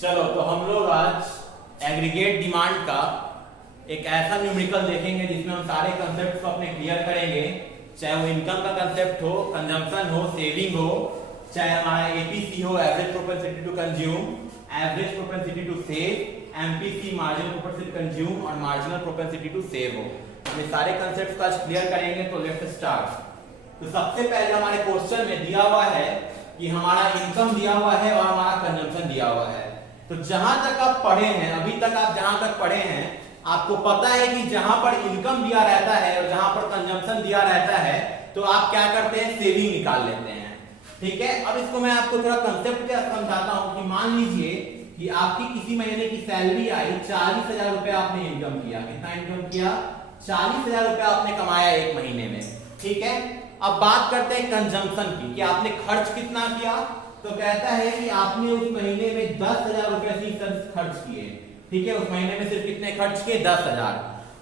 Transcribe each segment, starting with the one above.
चलो तो हम लोग आज एग्रीगेट डिमांड का एक ऐसा न्यूमेरिकल देखेंगे जिसमें हम सारे कंसेप्ट को अपने क्लियर करेंगे, चाहे वो इनकम का कंसेप्ट हो, कंजम्पशन हो, सेविंग हो, चाहे हमारा एपीसी हो, average propensity to consume, average propensity to save, MPC marginal propensity to consume और मार्जिनल प्रोपेंसिटी टू सेव हो। हम ये सारे कंसेप्ट्स को आज क्लियर करेंगे। तो लेट्स स्टार्ट। तो सबसे पहले हमारे क्वेश्चन में दिया हुआ है कि हमारा इनकम दिया हुआ है और हमारा कंजम्पशन दिया हुआ है। तो जहां तक आप पढ़े हैं, अभी तक आप जहां तक पढ़े हैं, आपको पता है कि जहां पर इनकम दिया रहता है और जहां पर कंजम्पशन दिया रहता है तो आप क्या करते हैं, सेविंग निकाल लेते हैं। ठीक है, अब इसको मैं आपको थोड़ा कंसेप्ट क्या समझाता हूं कि मान लीजिए कि आपकी किसी महीने की सैलरी आई, 40,000 रुपए आपने इनकम किया। कितना इनकम किया? 40,000 रुपए आपने कमाया एक महीने में। ठीक है, अब बात करते हैं कंजम्पशन की कि आपने खर्च कितना किया। तो कहता है कि आपने उस महीने में 10,000 रुपए सिर्फ खर्च किए। ठीक है, उस महीने में सिर्फ कितने खर्च किए? 10,000।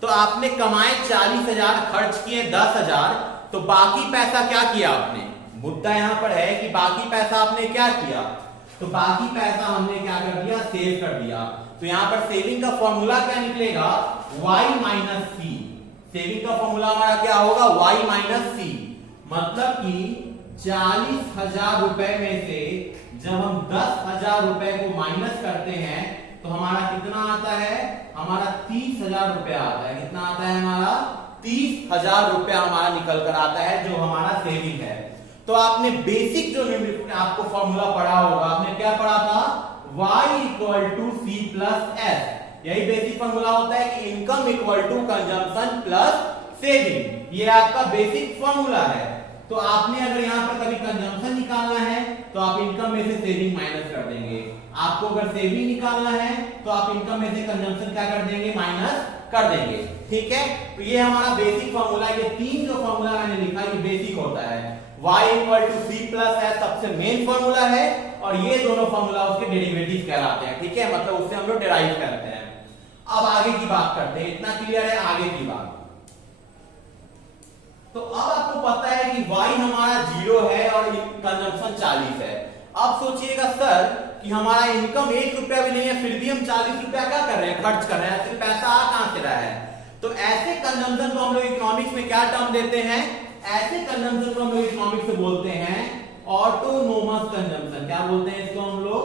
तो आपने कमाए 40,000, खर्च किए 10,000, तो बाकी पैसा क्या किया आपने? मुद्दा यहां पर है कि बाकी पैसा आपने क्या किया? तो बाकी पैसा हमने क्या कर दिया? सेव कर दिया। तो यहां पर सेविंग का फॉर्मूला क्या निकलेगा? y माइनस सी। सेविंग का फॉर्मूला हमारा क्या होगा? y माइनस सी। मतलब कि 40,000 रुपए में से जब हम 10,000 रुपए को माइनस करते हैं तो हमारा कितना आता है? हमारा 30,000 रुपया आता है। कितना आता है हमारा? 30,000 रुपया हमारा निकल कर आता है, जो हमारा सेविंग है। तो आपने बेसिक जो आपको फॉर्मूला पढ़ा होगा, आपने क्या पढ़ा था? y equal to C plus S. यही बेसिक फॉर्मूला होता है कि income equal to consumption plus saving. ये आपका बेसिक फॉर्मूला है। तो आपने अगर यहां पर कभी कंजम्पशन निकालना है तो आप इनकम में से सेविंग माइनस कर देंगे। आपको अगर सेविंग निकालना है तो आप इनकम में से कंजम्पशन क्या कर देंगे? माइनस कर देंगे। ठीक है, तो ये हमारा बेसिक फॉर्मूला। ये तीन जो फॉर्मूला मैंने लिखा ये बेसिक होता है। y equal to C plus S सबसे मेन फॉर्मूला है और ये दोनों फॉर्मूला उसके डेरिवेटिव कहलाते हैं। ठीक है, मतलब उससे हम लोग डिराइव करते हैं। अब आगे की बात करते हैं। इतना क्लियर है? आगे की बात। तो अब आपको पता है कि y हमारा 0 है और कंजम्पशन 40 है। अब सोचिएगा सर कि हमारा इनकम 1 रुपया भी नहीं है, फिर भी हम 40 रुपया क्या कर रहे हैं? खर्च कर रहे हैं। फिर पैसा आ कहां से रहा है? तो ऐसे कंजम्पशन को हम लोग इकोनॉमिक्स में क्या टर्म देते हैं? ऐसे कंजम्पशन को हम लोग इकोनॉमिक्स में बोलते हैं ऑटोनोमस कंजम्पशन। क्या बोलते हैं इसको हम लोग?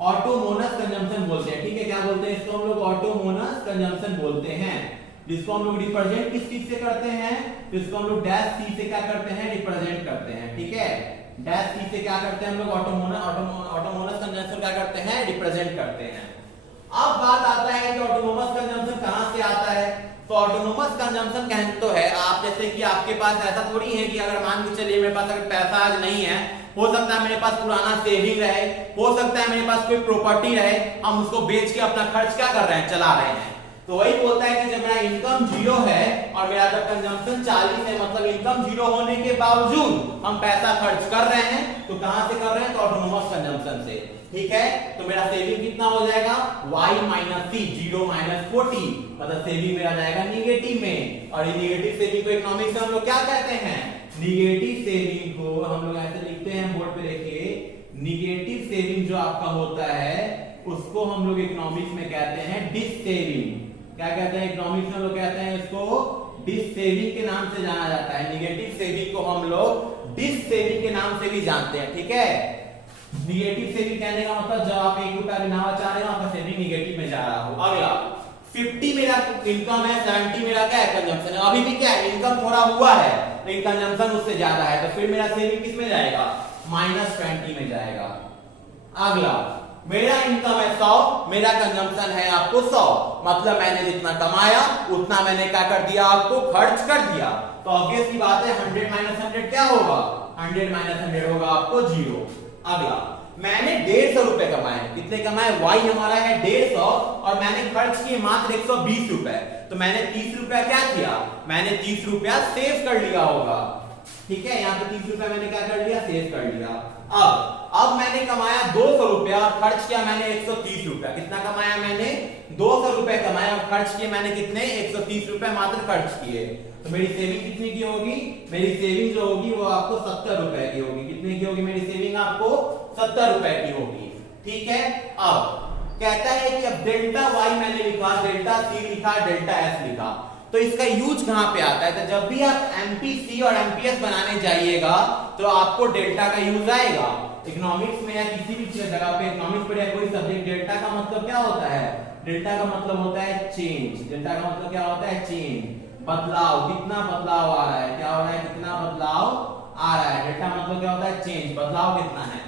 ऑटोमोनस कंजम्पशन बोलते हैं। ठीक है, क्या बोलते हैं इसको हम लोग? ऑटोमोनस कंजम्पशन बोलते हैं, जिसको हम लोग रिप्रेजेंट किस चीज से करते हैं? तो इसको हम लोग डैश सी से क्या करते हैं? रिप्रेजेंट करते हैं। ठीक है, डैश सी से क्या करते हैं हम लोग? ऑटोमोनस कंजम्पशन क्या करते हैं? रिप्रेजेंट करते हैं। अब बात आता है कि ऑटोनोमस कंजम्पशन कहां से आता है? तो ऑटोनोमस कंजम्पशन कहते तो है आप, जैसे कि आपके पास ऐसा थोड़ी है कि अगर मान के चलिए मेरे पास अगर पैसा आज नहीं है, हो सकता है मेरे पास पुराना सेविंग रहे, हो सकता है मेरे पास कोई प्रॉपर्टी रहे, हम उसको बेच के अपना खर्च क्या कर रहे हैं? चला रहे हैं। तो वही बोलता है कि जब मेरा इनकम 0 है और मेरा जब कंजम्पशन 40 है, मतलब इनकम 0 होने के बावजूद हम पैसा खर्च कर रहे हैं, तो कहां से कर रहे हैं? तो ऑटोनोमस कंजम्पशन से। ठीक है, तो मेरा सेविंग कितना हो जाएगा? y माइनस सी, 0 माइनस 40, मतलब सेविंग मेरा जाएगा निगेटिव में। और ये निगेटिव सेविंग को इकोनॉमिक्स में हम लोग क्या कहते हैं? निगेटिव सेविंग को हम लोग ऐसे लिखते हैं, बोर्ड पे देखिए, निगेटिव सेविंग जो आपका होता है उसको हम लोग इकोनॉमिक्स में कहते हैं डिस सेविंग। क्या कहते हैं इकोनॉमिक्स में? हम लोग कहते हैं इसको डिस सेविंग के नाम से जाना जाता है। निगेटिव सेविंग को हम लोग डिस सेविंग के नाम से भी जानते हैं। ठीक है, निगेटिव सेविंग कहने का मतलब जब आप 1 रुपया बिना बचा रहे हो, आपका सेविंग निगेटिव में जा रहा हो। अगला 50 मेरा इनकम है, 70 मेरा क्या है? कंजम्पशन है। अभी भी क्या है? इनकम थोड़ा हुआ है लेकिन कंजम्पशन उससे ज्यादा है, तो फिर मेरा सेविंग किस में जाएगा? -20 में जाएगा। अगला मेरा इनकम है 100, मेरा कंजम्पशन है आपको 100, मतलब मैंने जितना कमाया उतना मैंने क्या कर दिया? आपको खर्च कर दिया। तो ऑब्वियस की बात है 100 माइनस 100 क्या होगा? 100 माइनस 100 होगा आपको 0। अगला मैंने 150 रुपए कमाए। कितने कमाए? y हमारा है 150 और मैंने खर्च किए मात्र 120 रुपए। तो मैंने 30 रुपया क्या किया? मैंने 30 रुपया सेव कर लिया होगा। ठीक है, यहाँ पे 30 रुपया मैंने क्या कर लिया? सेव कर लिया। अब मैंने कमाया 200 रुपया और खर्च किया मैंने 130 रुपया। कितना कमाया मैंने? 200 रुपए कमाया और खर्च किए मैंने कितने? 130 रुपए मात्र खर्च किए। तो मेरी सेविंग कितनी की होगी? मेरी सेविंग जो होगी वो आपको 70 रुपए की होगी। कितने की होगी मेरी सेविंग? आपको 70 रुपए की होगी। ठीक है। अब कहता है कि अब डेल्टा वाई मैंने लिखा, डेल्टा सी लिखा, डेल्टा एस लिखा, तो इसका यूज कहां पे आता है? तो जब भी आप एमपीसी और एमपीएस बनाने जाइएगा तो आपको डेल्टा का यूज आएगा। इकोनॉमिक्स में या किसी भी जगह पे इकोनॉमिक्स पढ़े कोई सब्जेक्ट, डेल्टा का मतलब क्या होता है? डेल्टा का मतलब होता है चेंज। डेल्टा का मतलब क्या होता है? चेंज, बदलाव। कितना बदलाव आ रहा है? क्या हो रहा है? कितना बदलाव आ रहा है? डेल्टा मतलब क्या होता है? चेंज, बदलाव कितना है।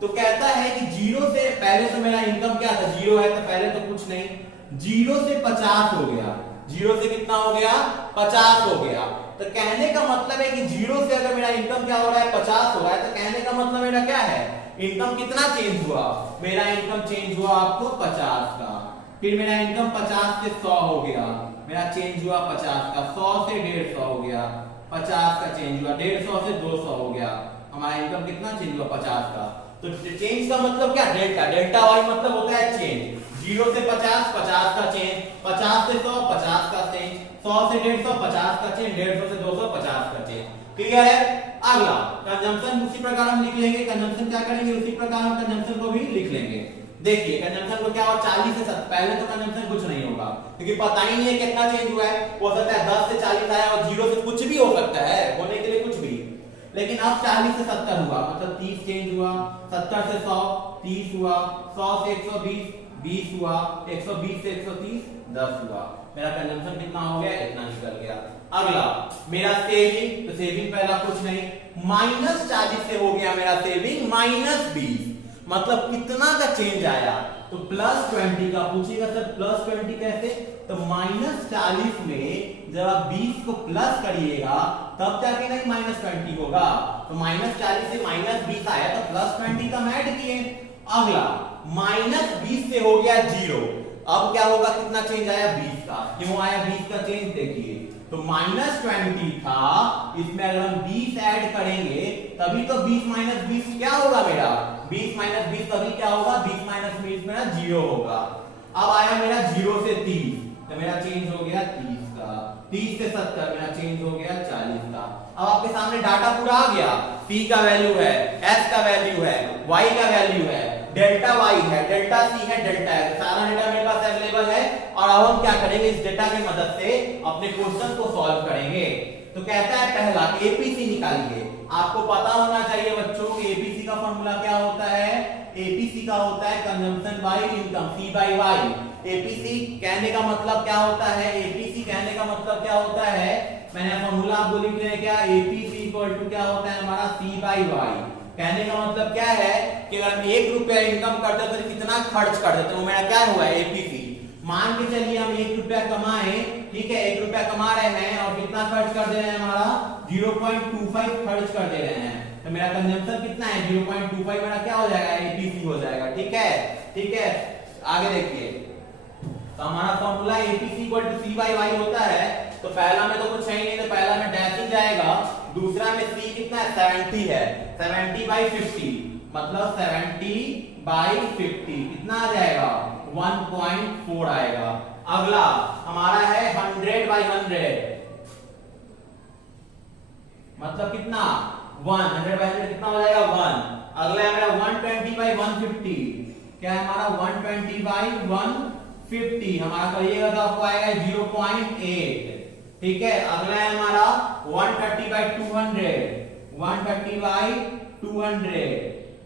तो कहता है कि 0 से पहले तो मेरा इनकम क्या था? 0 है तो पहले तो कुछ नहीं, 0 से 50 हो गया। 0 से कितना हो गया? 50 हो गया। तो कहने का मतलब है कि 0 से अगर मेरा इनकम क्या हो रहा है? 50 हो रहा है, तो कहने का मतलब मेरा क्या है? इनकम कितना चेंज हुआ? मेरा इनकम चेंज हुआ आपको 50 का। फिर मेरा इनकम 50 से 100 हो गया, मेरा चेंज हुआ 50 का। 100 से 150 हो गया, 50 का चेंज हुआ। 150 से 200 हो गया, हमारा इनकम कितना चेंज हुआ? 50 का। तो चेंज का मतलब क्या? डेल्टा। डेल्टा वाई मतलब होता है चेंज। 0 से 50, 50 का चेंज, 50 से 100, 50 का चेंज, 100 से 150, 50 का चेंज, 150 से 200, 50 का चेंज। क्लियर है? अगला कंजम्पशन उसी प्रकार हम लिख लेंगे। कंजम्पशन क्या करेंगे? उसी प्रकार हम कंजम्पशन को भी लिख लेंगे। देखिए कंजम्पशन को क्या होगा? 40 से 70। पहले तो कंजम्पशन कुछ नहीं होगा क्योंकि पता ही नहीं है कितना चेंज हुआ है। हो सकता है 10 से 40 आया और 0 से कुछ भी हो सकता है, होने के लिए कुछ भी। लेकिन अब 40 से 70 हुआ मतलब 30 चेंज हुआ। 70 से 100, 30 हुआ। 100 से 120, 20 हुआ। 120 से 130, 10 हुआ। मेरा कंजम्पशन कितना हो गया? इतना निकल गया। अगला मेरा सेविंग, तो सेविंग पहला कुछ नहीं, -40 से हो गया मेरा सेविंग -20, मतलब कितना का चेंज आया? तो +20 का। पूछिएगा सर +20 कैसे? तो -40 में जब आप 20 को प्लस करिएगा तब जाके नहीं -20 होगा। तो -40 से -20 आया तो +20 का हम ऐड किए। अगला -20 से हो गया 0। अब क्या होगा? कितना चेंज आया? 20 का। क्यों आया 20 का चेंज? देखिए तो -20 था, इसमें अगर हम 20 ऐड करेंगे तभी तो 20 - 20 क्या होगा मेरा? 20 - 20 तभी क्या होगा? 20 - 20 मेरा 0 होगा। अब आया मेरा 0 से 30, तो मेरा चेंज हो गया 30 का। 30 से 70 मेरा चेंज हो गया 40 का। अब आपके सामने डाटा पूरा आ गया। P का वैल्यू है, S का वैल्यू है, Y का वैल्यू है, डेल्टा Y है, डेल्टा C है, डेल्टा है। सारा डेटा मेरे पास अवेलेबल है और अब हम क्या करेंगे? इस डेटा की मदद से अपने क्वेश्चन को सॉल्व करेंगे। तो कहता है पहला एपीसी निकालिए। आपको पता होना चाहिए बच्चों कि एपीसी का फॉर्मूला क्या होता है? एपीसी का होता है consumption by income, C by Y। APC कहने का मतलब क्या होता है? एपीसी कहने का मतलब क्या होता है? मैंने फॉर्मूला आपको लिख लिया क्या? एपीसी इक्वल टू क्या होता है हमारा? C by Y। कहने का मतलब क्या है कि अगर हम 1 रुपया इनकम करते तो कितना खर्च कर देते? वो मेरा क्या हुआ? एपीसी। मान के चलिए हम 1 रुपया कमाए, ठीक है, 1 रुपया कमा रहे हैं और कितना खर्च कर दे रहे हैं? हमारा 0.25 खर्च कर दे रहे हैं। तो मेरा कंजम्पशन कितना है? 0.25 मेरा क्या हो जाएगा? एपीसी हो जाएगा। ठीक है, ठीक है। आगे देखिए तो हमारा formula APC equal to C by Y होता है। तो पहला में तो कुछ है ही नहीं, तो पहला में डैशिंग जाएगा। दूसरा में C कितना है? 70 है। 70 बाय 50 मतलब 70 बाय 50 कितना आ जाएगा? 1.4 आएगा। अगला हमारा है 100 बाय 100 मतलब कितना? 1। 100 बाय 100 कितना हो जाएगा? 1। अगला है मेरा 120 बाय 150, क्या है हमारा? 120 बाय 150 हमारा करिएगा तो आपको आएगा 0.8। ठीक है। अगला है हमारा 130 बाय 200, 130 बाय 200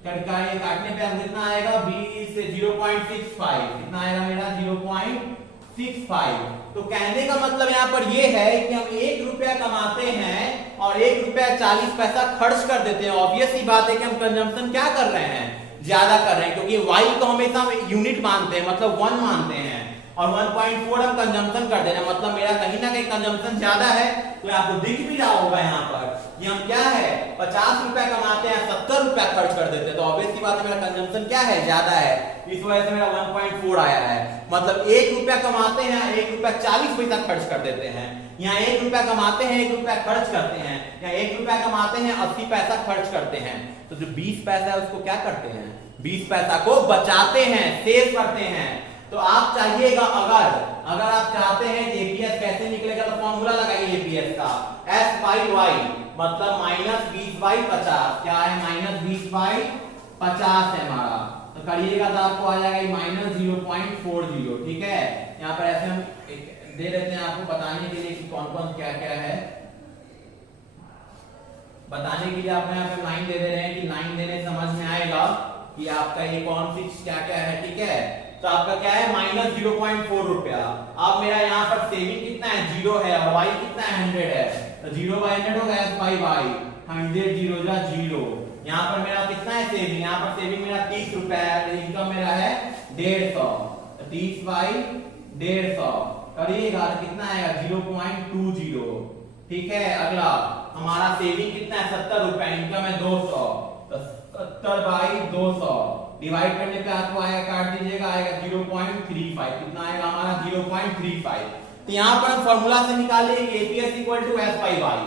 काटने पे हम कितना आएगा? 20 से 0.65 कितना आएगा मेरा? 0.65। तो कहने का मतलब यहाँ पर ये है कि हम 1 रुपया कमाते हैं और 1 रुपया 40 पैसा खर्च कर देते हैं। ऑब्वियस सी बात है कि हम कंजम्पशन क्या कर रहे हैं? ज्यादा कर रहे हैं, क्योंकि Y को हमेशा हम यूनिट मानते हैं, मतलब 1 मानते हैं और 1.4 हम कंजम्पशन कर दे रहे हैं, मतलब मेरा कहीं ना कहीं कंजम्पशन ज्यादा है। तो आपको दिख भी रहा होगा यहाँ पर कि हम क्या है 50 रुपया कमाते हैं, 70 रुपया खर्च कर देते हैं, तो ऑब्वियस सी बात है मेरा कंजम्पशन क्या है, ज्यादा है, इस वजह से मेरा 1.4 आया है। मतलब 1 रुपया कमाते हैं, 1 रुपया 40 पैसा खर्च कर देते हैं। यहाँ 1 रुपया कमाते हैं, 1 रुपया खर्च करते हैं। यहाँ 1 रुपया कमाते हैं, 80 पैसा खर्च करते हैं। तो जो 20 पैसा है उसको क्या करते हैं, 20 पैसा को बचाते हैं, सेव करते हैं। तो आप चाहिएगा, अगर आप चाहते हैं कि एपीएस कैसे निकलेगा, तो फॉर्मूला लगाइए एपीएस का, एस बाई वाई मतलब -20/50। क्या है, -20/50 है हमारा। तो करिएगा तो आपको आ जाएगा -0.40। ठीक है, यहाँ पर ऐसे हम दे देते हैं आपको बताने के लिए कि कौन कौन क्या क्या है। बताने के लिए आप यहाँ पे लाइन दे दे रहे हैं कि लाइन देने समझ में आएगा कि आपका ये कौन सी क्या क्या है। ठीक है, तो आपका क्या है -0.4 रुपया। अब मेरा यहाँ पर सेविंग कितना है, 0 है, और y कितना है, 100 है। तो 0/100 होगा s बाई y, 100 0 0। यहाँ पर मेरा कितना है सेविंग, यहाँ पर सेविंग मेरा 30 रुपया है, इनकम मेरा है 150। 30/150 करिएगा तो कितना आएगा, 0.20। ठीक है, अगला हमारा सेविंग कितना है, 70 रुपया, इनकम है 200। तो 70/200 डिवाइड करने पे आपको आएगा, काट दीजिएगा, आएगा 0.35। कितना आएगा हमारा, 0.35। तो यहाँ पर हम फॉर्मूला से निकाले APS equal to S by Y.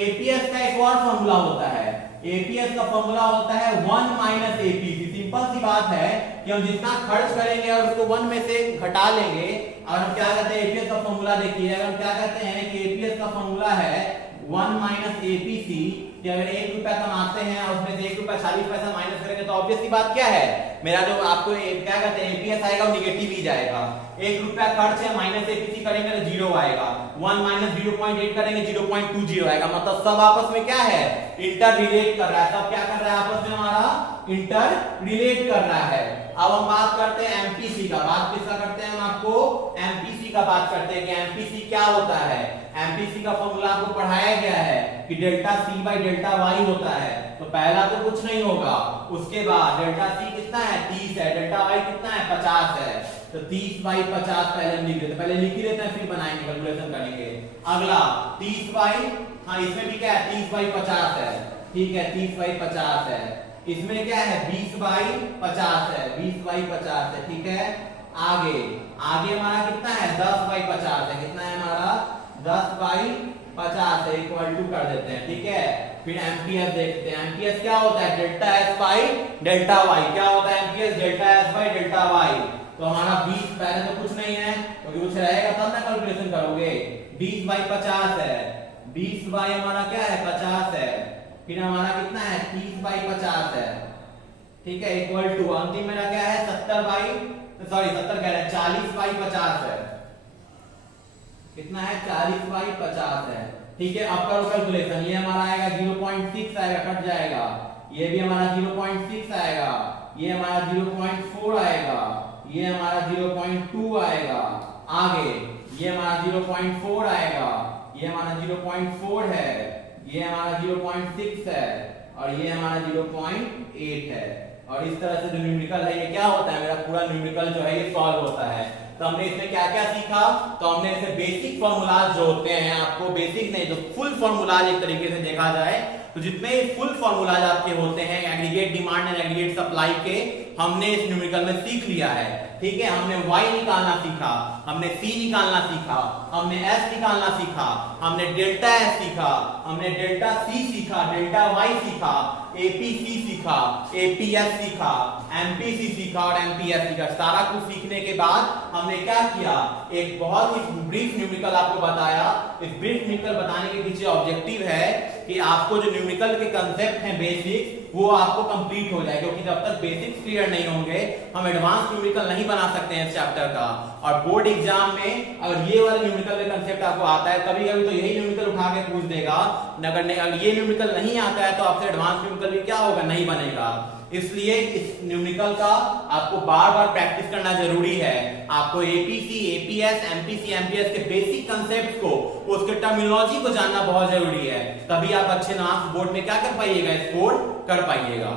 APS का एक और फॉर्मूला होता है, एपीएस का फॉर्मूला होता है 1 माइनस एपीसी। सिंपल सी बात है कि हम जितना खर्च करेंगे और उसको 1 में से घटा लेंगे। और हम क्या कहते हैं, एपीएस का फॉर्मूला देखिए, अगर हम क्या कहते हैं कि एपीएस का फॉर्मूला है 1 माइनस एपीसी, कि अगर 1 रुपया कमाते हैं और उसमें से 1 रुपया 40 पैसा माइनस करेंगे तो ऑब्वियस सी बात क्या है, मेरा जो आपको क्या कहते हैं एपीएस आएगा वो निगेटिव ही जाएगा। 1 रुपया खर्च है, माइनस एपीसी करेंगे तो 0 आएगा। 1 माइनस 0.8 करेंगे 0.20 आएगा। मतलब सब आपस में क्या है, इंटर रिलेट कर रहा है। सब क्या कर रहा है, आपस में हमारा इंटर रिलेट कर रहा है। अब हम बात करते हैं एमपीसी का। बात किसका करते हैं, हम आपको एमपीसी का बात करते हैं कि एमपीसी क्या होता है। एमपीसी का फॉर्मूला आपको पढ़ाया गया है कि delta C by delta Y होता है। तो पहला तो कुछ नहीं होगा, उसके बाद डेल्टा सी कितना है, 30 है, डेल्टा वाई कितना है, 50 है। तो 30/50 पहले हम लिख देते हैं, पहले लिख ही देते हैं, फिर बनाएंगे, कैलकुलेशन करेंगे। अगला 30 हाँ इसमें भी क्या है, 30/50 है। ठीक है, 30/50 है। इसमें क्या है, 20/50 है, 20/50 है। ठीक है, आगे हमारा कितना है, 10/50 है। कितना है हमारा, 10/50 है, इक्वल टू कर देते हैं। ठीक है, फिर एम्पियर देखते हैं। एम्पियर क्या होता है, delta S by delta Y. क्या होता है ampere, delta S by delta Y. तो हमारा 20 पहले तो कुछ नहीं है, क्योंकि कुछ रहेगा तब ना कैलकुलेशन करोगे। 20/50 है, 20 बाई हमारा क्या है, 50 है। फिर हमारा कितना है, 30/50 है। ठीक है, इक्वल टू अंतिम मेरा क्या है, 70 कह रहे हैं 40/50 है। कितना है, 40/50 है। ठीक है, अब करो कैलकुलेशन। ये हमारा आएगा 0.6 आएगा, कट जाएगा। ये भी हमारा 0.6 आएगा, ये हमारा 0.4 आएगा, ये हमारा 0.2 आएगा। आगे ये हमारा 0.4 आएगा, ये हमारा 0.4 है, ये हमारा 0.6 है, और ये हमारा 0.8 है। और इस तरह से जो न्यूमेरिकल है ये क्या होता है, मेरा पूरा न्यूमेरिकल जो है ये सॉल्व होता है। तो हमने इसमें क्या क्या सीखा, तो हमने इसमें बेसिक फॉर्मूलाज जो होते हैं, आपको बेसिक नहीं जो फुल फॉर्मूलाज एक तरीके से देखा जाए तो जितने फुल फॉर्मूलाज आपके होते हैं aggregate demand and aggregate supply के, हमने इस न्यूमेरिकल में सीख लिया है। ठीक है, हमने y निकालना सीखा, हमने c निकालना सीखा, हमने s निकालना सीखा, हमने डेल्टा s सीखा, हमने डेल्टा c सीखा, डेल्टा y सीखा, एपीसी सीखा, एपीएस सीखा, एमपीसी सीखा और एमपीएस सीखा। सारा कुछ सीखने के बाद हमने क्या किया, एक बहुत ही ब्रीफ न्यूमेरिकल आपको बताया। इस ब्रीफ न्यूमेरिकल बताने के पीछे ऑब्जेक्टिव है कि आपको जो न्यूमेरिकल के कंसेप्ट हैं बेसिक, वो आपको कंप्लीट हो जाए, क्योंकि जब तक बेसिक्स क्लियर नहीं होंगे हम एडवांस न्यूमेरिकल नहीं बना सकते हैं इस चैप्टर का। और बोर्ड एग्जाम में अगर ये वाला न्यूमेरिकल का कंसेप्ट आपको आता है, कभी कभी तो यही न्यूमेरिकल उठा के पूछ देगा। अगर ये न्यूमेरिकल नहीं आता है तो आपसे एडवांस न्यूमेरिकल भी क्या होगा, नहीं बनेगा। इसलिए इस न्यूमेरिकल का आपको बार बार प्रैक्टिस करना जरूरी है। आपको एपीसी, एपीएस, एमपीसी, एमपीएस के बेसिक कंसेप्ट को, उसके टर्मिनोलॉजी को जानना बहुत जरूरी है। तभी आप अच्छे मार्क्स बोर्ड में क्या कर पाइएगा, स्कोर कर पाइएगा।